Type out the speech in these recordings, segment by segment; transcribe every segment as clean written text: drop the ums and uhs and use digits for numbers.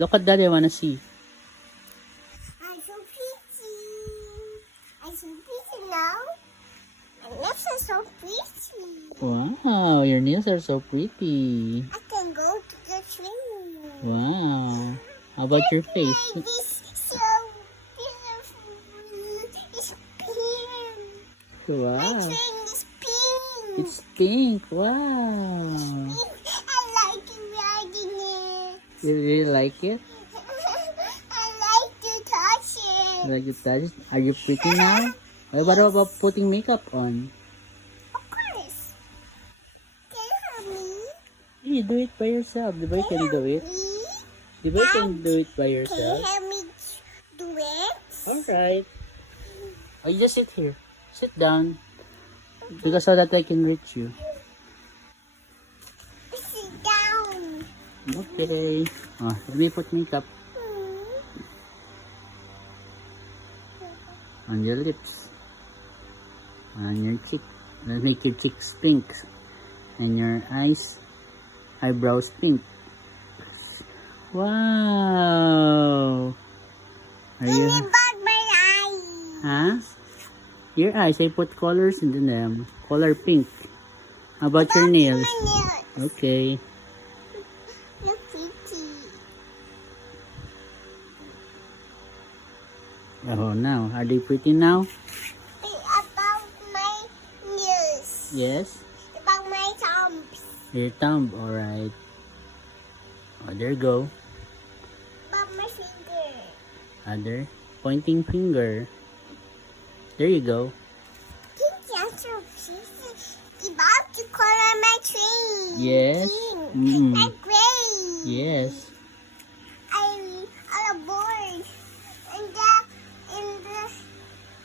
Look at that, I wanna see. I'm so pretty. I'm so pretty now. My lips are so pretty. Wow, your nails are so pretty. I can go to the tree. Wow. How about your face? This so beautiful. It's pink. My Wow. train is pink. It's pink. Wow. I like riding it. You really like it? I like to touch it. Like it touch? Are you pretty now? What about putting makeup on? Of course. Can you help me? You do it by yourself. The boy can do it. Please? The boy can do it by Can you yourself. help me do it? Alright. Oh, you just sit here. Sit down. Because so that I can reach you. Sit down. Okay. Oh, let me put makeup on your lips. On your cheek. Let's make your cheeks pink. And your eyebrows pink. Wow. Are Can you? you bug my eye? Huh? Your eyes, I put colors in them. Color pink. How about your nails? My nails. Okay. You're pretty. Oh, now. Are they pretty now? About my nails. Yes. About my thumbs. Your thumb. Alright. Oh, there you go. About my finger. Other. Pointing finger. There you go. Pink is so pretty. About to color my tree. Yes. Pink. Mm. Like gray. Yes. I'm on a board. And the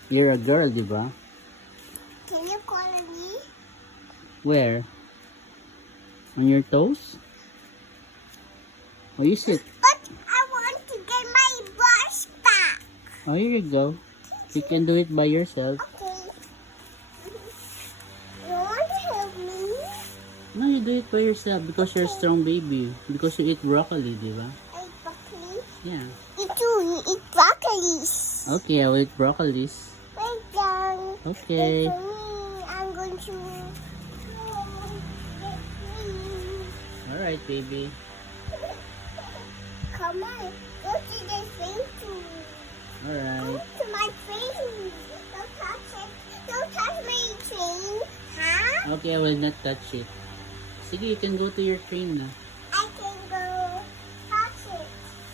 You're a girl, diba? can you color me? Where? On your toes? Oh, you sit. But I want to get my brush back. Oh, here you go. You can do it by yourself. Okay. You want to help me? No, you do it by yourself because you're a strong baby. Because you eat broccoli, diba? I eat broccoli. Yeah. You too. You eat broccolis. Okay, I will eat broccolis. Wait down. Okay. For me, I'm going to get me. Alright, baby. Come on. Go to the thing too. Go Alright. to my train. Don't touch it. Don't touch my train. Huh? Okay, I will not touch it. Sige, you can go to your train na.